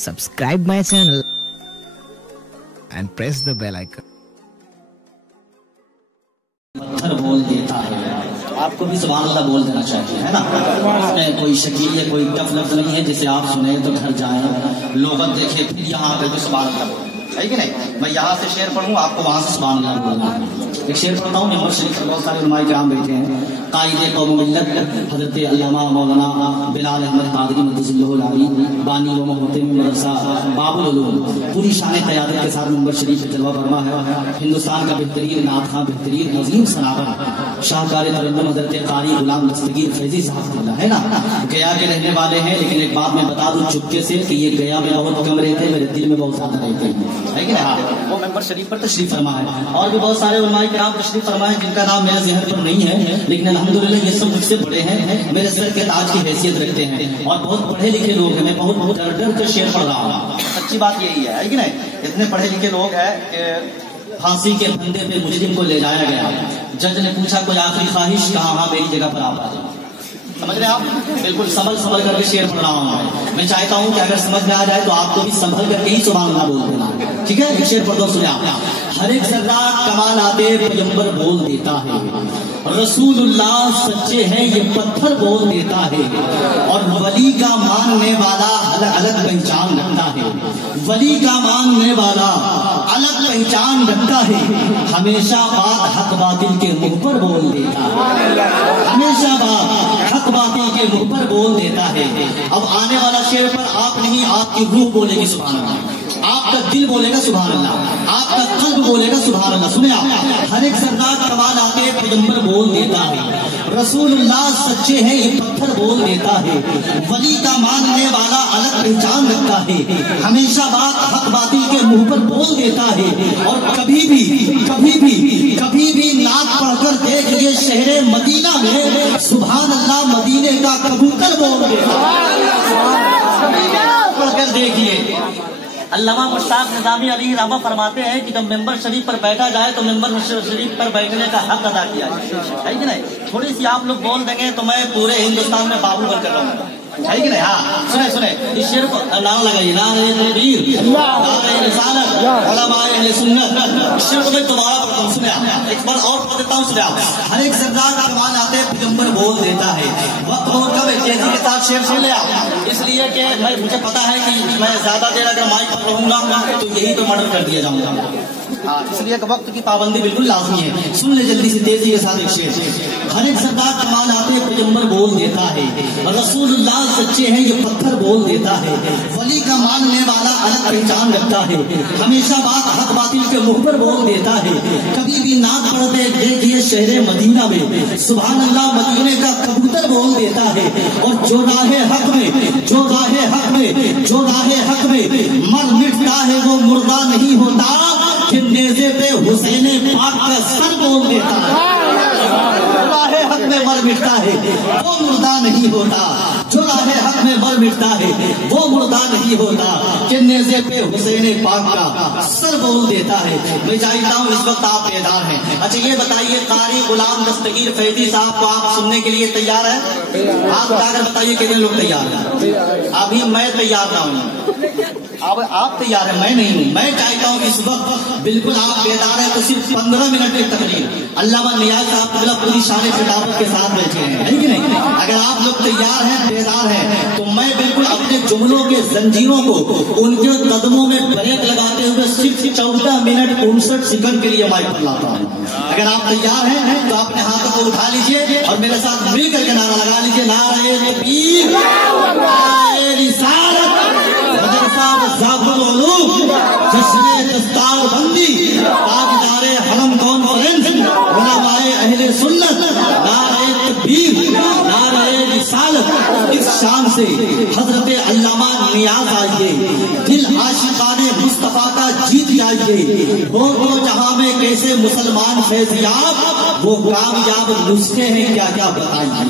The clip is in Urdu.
subscribe my channel and press the bell icon. پتھر بول دیتا ہے، آپ کو بھی سبحان اللہ بول دینا چاہیے، ہے نا؟ اس میں کوئی شکیل یا کوئی ٹف لفظ نہیں ہے جسے آپ سنیں تو گھر جائیں، لغت دیکھیں، پھر یہاں آ کر کے سبحان اللہ بولیں، ہے کہ نہیں؟ میں یہاں سے شعر پڑھوں، آپ کو وہاں سے سبحان اللہ بولنا ہے۔ ایک شعر پڑھتا ہوں، ممبر شریف پر بہت سارے علماء کرام بیٹھے ہیں۔ قائد قوم ملت حضرت علامہ مولانا بلال احمد قادری مقدس اللہ العلی، بانی و محتم مدرسہ باب العلوم، پوری شان قیادت کے ساتھ ممبر شریف پہ جلوہ فرما ہے۔ ہندوستان کا بہترین نعت خواں، بہترین عظیم سناور، شاہکار ترنم حضرت قاری غلام دستگیر فیضی صاحب ہے نا، گیا کے رہنے والے ہیں، لیکن ایک بات میں بتا دوں چپکے سے کہ یہ گیا میں بہت کم رہتے ہیں، میرے دل میں بہت زیادہ رہتے ہیں، ہے کہ نہیں؟ وہ ممبر شریف پر تشریف فرما ہے، اور بھی بہت سارے علماء کرام تشریف فرما ہے جن کا نام میرے ذہن پر نہیں ہے، لیکن الحمدللہ یہ سب مجھ سے بڑے ہیں، میرے سر کے تاج کی حیثیت رکھتے ہیں، اور بہت پڑھے لکھے لوگ ہیں۔ میں بہت ڈر ڈر کر شعر پڑھ رہا ہوں، سچی بات یہی ہے کہ نہیں؟ اتنے پڑھے لکھے لوگ ہیں کہ پھانسی کے پھندے پہ مجرم کو لے جایا گیا، جج نے پوچھا کوئی آخری خواہش، کہا ہاں میری جگہ پر آپ آ جائیں۔ سمجھ رہے آپ؟ بالکل سنبھل کر کے شعر پڑھ رہا ہوں۔ میں چاہتا ہوں کہ اگر سمجھ میں آ جائے تو آپ کو بھی سنبھل کر کے ہی سبحان اللہ بول دینا، ٹھیک ہے؟ ایک شعر پڑھ دو، سنیں آپ۔ ہر ایک ذرہ کمالات پیغمبر بول دیتا ہے، رسول اللہ سچے ہیں یہ پتھر بول دیتا ہے، اور ولی کا ماننے والا الگ پہچان رکھتا ہے، ولی کا ماننے والا الگ پہچان رکھتا ہے، ہمیشہ بات حق باطل کے منہ پر بول دیتا ہے، ہمیشہ بات حق باطل کے منہ پر بول دیتا ہے۔ اب آنے والا شعر پر آپ نہیں، آپ کی روح بولے گی سبحان اللہ، آپ کا دل بولے گا سبحان اللہ، آپ کا قلب بولے گا سبحان اللہ۔ سنیں آپ، ہر ایک ذرات کمالات پیغمبر بول دیتا ہے، رسول اللہ سچے ہیں یہ پتھر بول دیتا ہے، ولی کا ماننے والا الگ پہچان رکھتا ہے، ہمیشہ بات حق باطل کے منہ پر بول دیتا ہے، اور کبھی بھی نعت پڑھ کر دیکھیے شہر مدینہ میں سبحان اللہ مدینے کا کبوتر بول دیتا ہے، پڑھ کر دیکھیے۔ علامہ مشتاق نظامی علیہ رحمہ فرماتے ہیں کہ جب ممبر شریف پر بیٹھا جائے تو ممبر شریف پر بیٹھنے کا حق ادا کیا جائے، ہے کہ نہیں؟ تھوڑی سی آپ لوگ بول دیں گے تو میں پورے ہندوستان میں بابو بن کر رہوں گا، ہے کہ نہیں؟ ہاں سنیں اس شعر کو نعرہ لگائیے، نعرہ تکبیر، نعرہ رسالت، علماء اہل سنت۔ اس شعر کو میں دوبارہ پڑھتا ہوں، سنیں ایک بار اور پڑھ دیتا ہوں، سنیں آپ۔ ہر ایک ذرات کمالات پیغمبر بول دیتا ہے، وقت بہت کم ہے، تیزی کے ساتھ شعر سن لے آپ، اس لیے کہ مجھے پتا ہے کہ میں زیادہ دیر اگر مائک پر رہوں گا تو یہی تو مرڈر کر دیا جاؤں گا، اس لیے کہ وقت کی پابندی بالکل لازمی ہے۔ سن لے جلدی سے تیزی کے ساتھ ایک شعر۔ ہر ایک ذرات کمالات پیغمبر بول دیتا ہے، رسول اللہ سچے ہیں یہ پتھر بول دیتا ہے، ولی کا ماننے والا الگ پہچان رکھتا ہے، ہمیشہ بات حق باطل کے منہ پر بول دیتا ہے، کبھی بھی نعت پڑھتے دیکھیے شہر مدینہ میں سبحان اللہ مدینے کا کبوتر بول دیتا ہے، اور جو راہ حق میں مر مٹتا ہے وہ مردہ نہیں ہوتا، کہ نیزے پہ حسین پاک کا سر بول دیتا ہے، راہ حق میں مر مٹتا ہے وہ مردہ نہیں ہوتا، جو راہ حق میں مر مٹتا ہے وہ مردہ نہیں ہوتا، کہ نیزے پہ حسین پاک کا سر بول دیتا ہے۔ میں چاہتا ہوں اس وقت آپ بیدار ہیں۔ اچھا یہ بتائیے قاری غلام دستگیر فیضی صاحب کو آپ سننے کے لیے تیار ہیں؟ آپ جا کر بتائیے کتنے لوگ تیار ہیں؟ ابھی میں تیار نہ ہوں، آپ تیار ہیں، میں نہیں ہوں۔ میں چاہتا ہوں اس وقت بالکل آپ بیدار ہیں تو صرف 15 منٹ کی تقریر علامہ نیاز صاحب پوری شان خطابت کے ساتھ بیٹھے ہیں، ہے کہ نہیں؟ اگر آپ لوگ تیار ہیں، بیدار ہیں، تو میں بالکل اپنے جملوں کے زنجیروں کو ان کے قدموں میں بریک لگاتے ہوئے صرف 14 منٹ 59 سیکنڈ کے لیے مائک پر لاتا ہوں۔ اگر آپ تیار ہیں تو اپنے ہاتھوں کو اٹھا لیجئے اور میرے ساتھ مل کر کے نعرہ لگا لیجئے، نعرہ تکبیر، نعرہ رسالت، ذات العلوم، جشن دستار بندی، تاجدار حرم کانفرنس، علماء اہل سنت، نعرہ تکبیر، نعرہ رسالت۔ اس شان سے حضرت علامہ نیاز آئیے، دل عاشقان مصطفیٰ کا جیت جائیے، ہو تو جہاں میں کیسے مسلمان فیضیاب، وہ کامیاب نسخے ہیں کیا کیا بتائیے۔